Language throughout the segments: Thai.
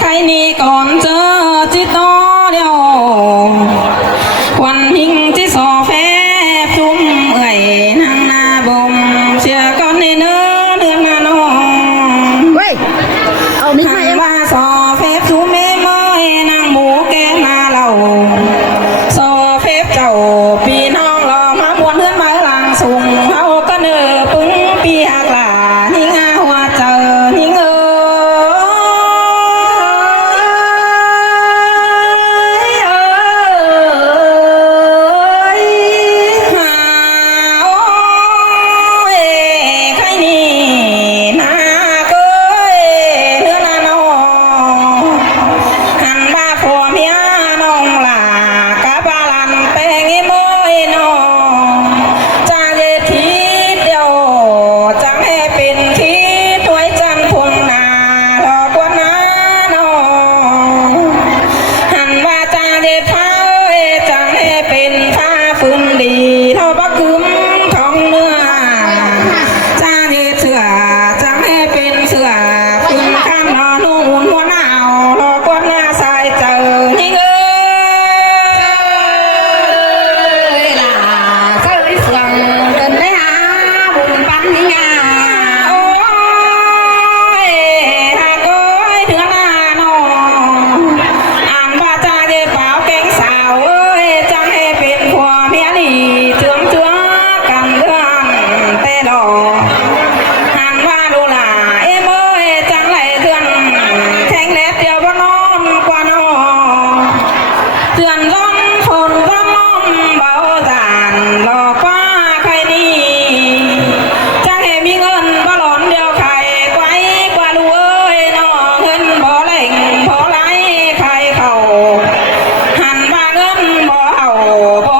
ใครนี่ก่อนเจอจิตโตเดียวควันหิงที่สอแฟจุ่มเอ่ยนางนาบมเชื่อก่อนในเนื้อนาน้องเว้ยเอามิดมาว่าสอแฟจุ่มเมื่อยนางหมูแกมาเหล่าสอแฟเจ้าปีน้องรอมาบวนเพื่อนมาหลังส่งเขาก็เนื้อปึ้งปีหักหลาหิงหัวเจอหิงฟื้นดีเท่าบักคืมท้องเนื้อจ้าเด็ดเสือจังให้เป็นเสือฟื้นข้ามนอนนุ่งหัวหนาวรอกวนหน้าสายเจอนี่ล่ะเสือเสืองเดินได้หาบุญปันนี่ไงโอ้ยหากโอ้ยเถื่อหน้าน้องอ่านว่าจ้าเด็ดเปล่าแกงสาวเอ้ยจังให้เป็นผัวเจืองกันเรื่องแต่ดอกหันว่าดูหล่าเอ้เมื่อจังไหลเถื่อนแข่งเล็บเดียวบ่นอนกว่านอเถื่อนร้อนฝนร้อนล้มเบาจานรอฟ้าใครนี่จังให้มีเงินบ่หลอนเดียวใครไว้กว่าดูเอ้ยนอเงินบ่เล่งบ่ไหลใครเข้าหันว่าเงินบ่เอาบ่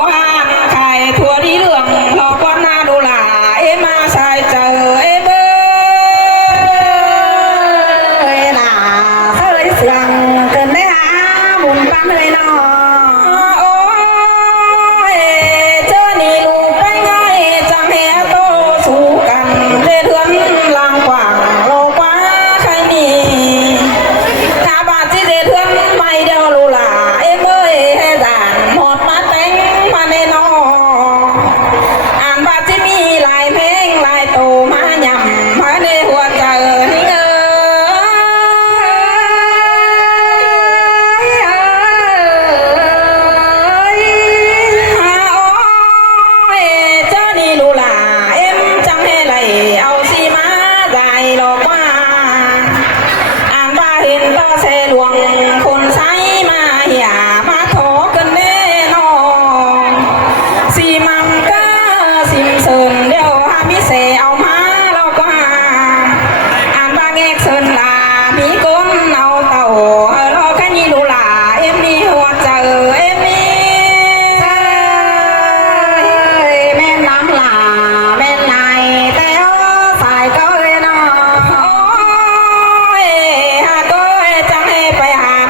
ทั่วที่เรื่องเราก็น่าดูหลาเอ้มาใส่เจอเอ้เบ้ยน่าเฮ้ยเสียงเกินได้หาบุญปั้นเลยเนาะโอ้ยเจ้านี่ลูกไปไงจังแห่โตสู้กันเดือนลางกว่างโลกว่าใครนี่ถ้าบาดที่เดือนไม่เดียวลูหลาเอ้เบ้ยให้ด่านหมดมาแต่งมาในนอลายเพลงลายโตมาหย่ำมาในหัวใจนี่เจ้านี่ลูหลาเอ็มจังให้ไหลเอาสีมาได้หลอกว่าอ่านว่าเห็นตาเสหลวงคนใช้มาอย่ามาโถกันแน่นอนสีมังก็สิมเสินเดียวหามิเสเอามาเราก็หาอ่านว่าแงกเสินลามีก้นเอาเต่าเราแค่นี้ดูหลาเอ็มนี่หัวเจอเอ็มนี่แม่น้ำหลาแม่นายแต่สายก็เลยเนาะโอ้ยหาก็จังให้ไปหาม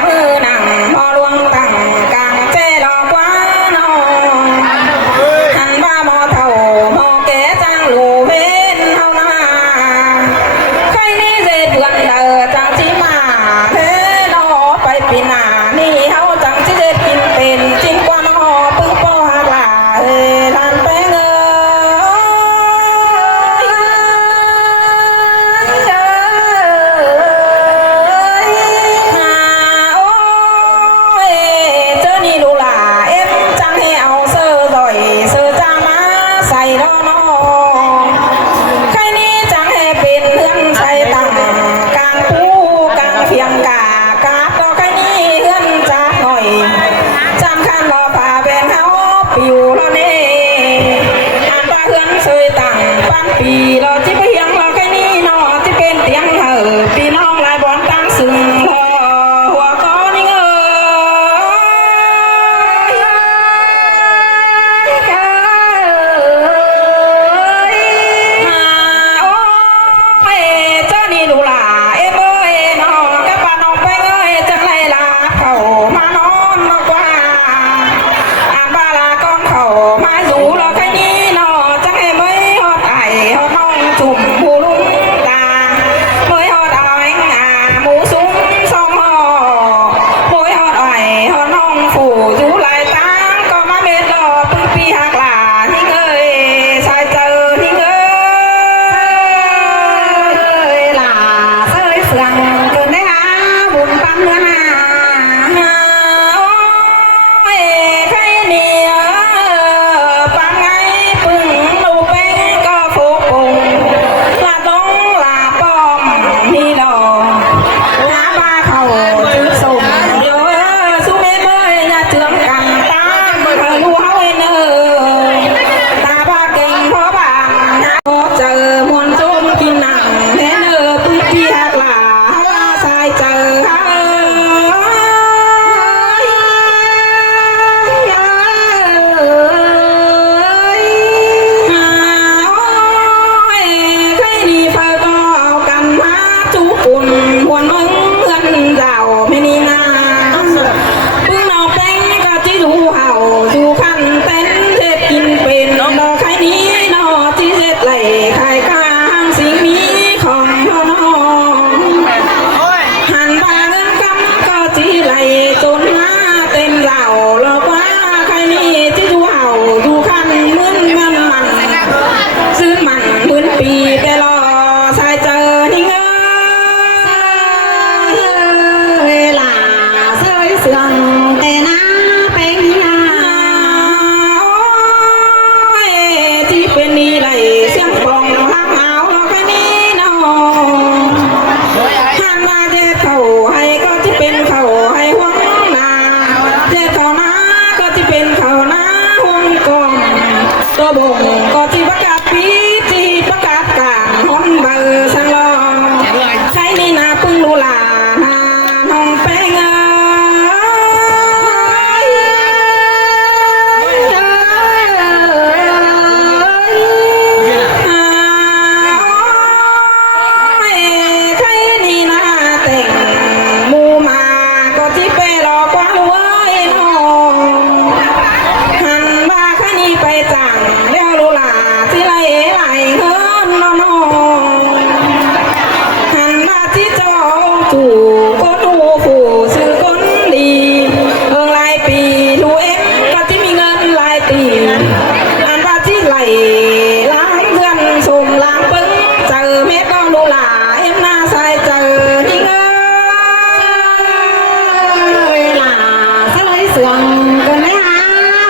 สวงเกินได้หา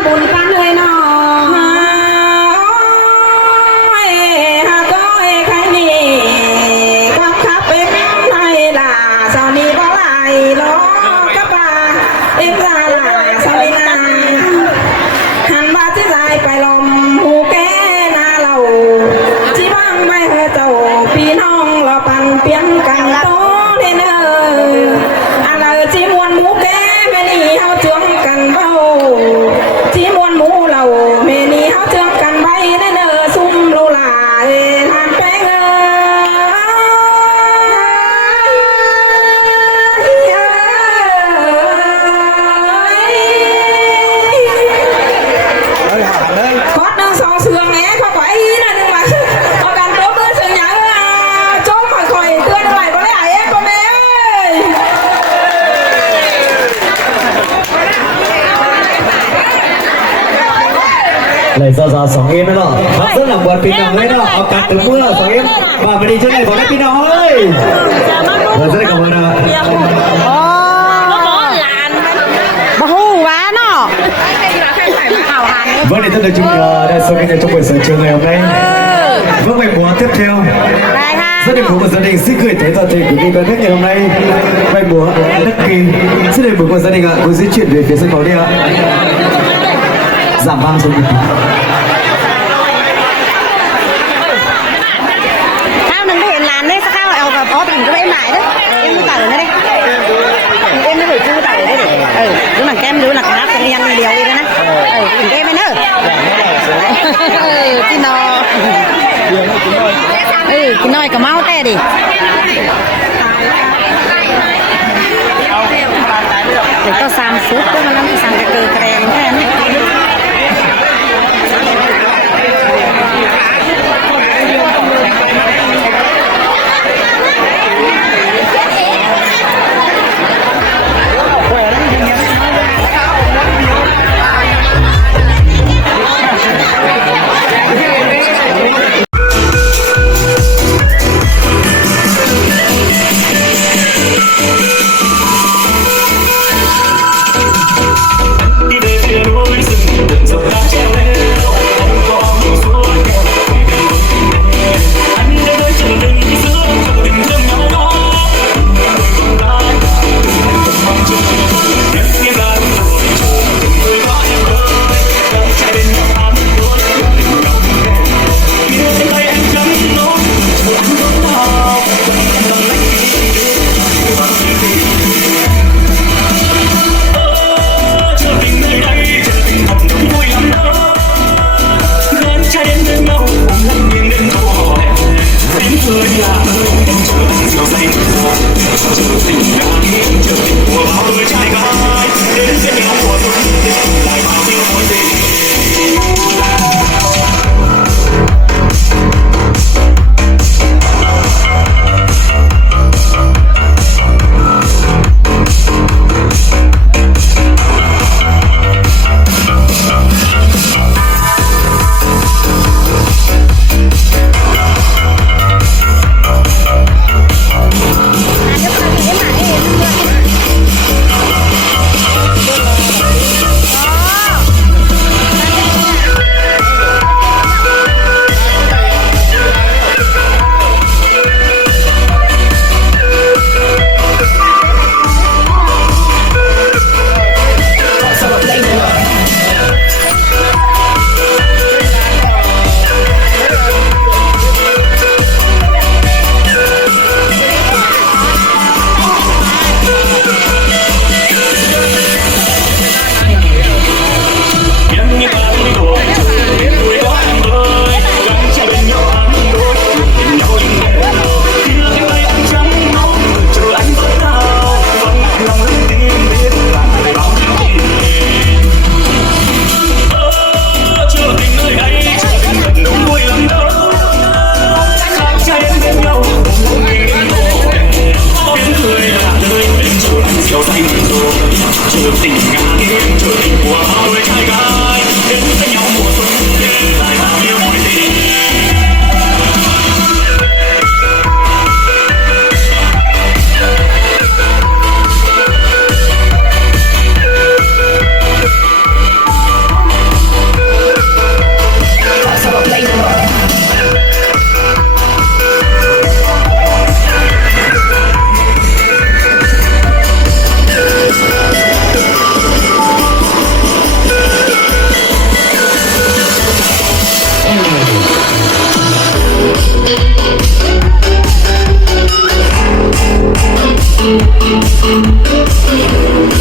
บุญปันเลยน้องหาก้อยใครนี่ความคับเป็นไทยล่ะสาวนี้บ่ไหลล้อกับป่าเอ็มลาล่ะสาวนี้นหันมาที่ใจไปลมหูแก่นาเราที่บ้างไม่เฮเจ้าพี่น้องเราปันเปียงกันโตเด้เนออะไรที่มวนหมูแก่แม่นี่เฮาจวงกันเบาที่มวนหมูเราแม่นี่เฮาจวงกันไว้เด้เนอซุ่มโลลาทานแป้งคอดหนึ่งสองเสืองแหน่เข้าไปนะหนึ่งมาเอากันโต๊ะมือเสืองหยังโจ๊กค่อยๆเตือนหน่อยบ่ได้ไอ้พ่อแม่เอ้ย เลยซอ2เอ็มเนาะครับสำหรับบอลพี่น้องเลยเนาะเอากัดตัวมือ2เอ็มมาพอดีช่วยได้บอกให้พี่น้องเอ้ยเราจะได้กับมันนะ โอ้บ่ฮู้ว่าเนาะข่าวหัน วันนี้ท่านได้จุดได้ส่งให้ทุกคนเสนอเชิญเลยไหมเพื่อไปบัวเทียบเทียว ได้ค่ะ แสดงผมแสดงสิ่งเคยแต่ตอนที่กูมีกันทั้งอย่างไรไปบัวนักกีแสดงผมแสดงอ่ะกูสิชิดเลยเกี่ยวกับเขาเนี่ยสามพันสุด ข้าวหนึงได้เห็นร้านได้สักข้าวเอากับพอถึงก็ไม่หมายเด้อเอ็มไม่ต่างเลยนะเอ็มไม่เคยซื้อต่างเลยเด้อดูหนังแก้มดูหนังครับเรียงเดียวเลยนะถึงได้ไหมเด้อพี่น้องกินน้อยกับเมาแต่ดิเดี๋ยวก็3ฟุตก็มันต้องสั่งกระเกลือกระแดงแค่นี้ Hãy subscribe cho kênh Ghiền Mì Gõ để không bỏ lỡ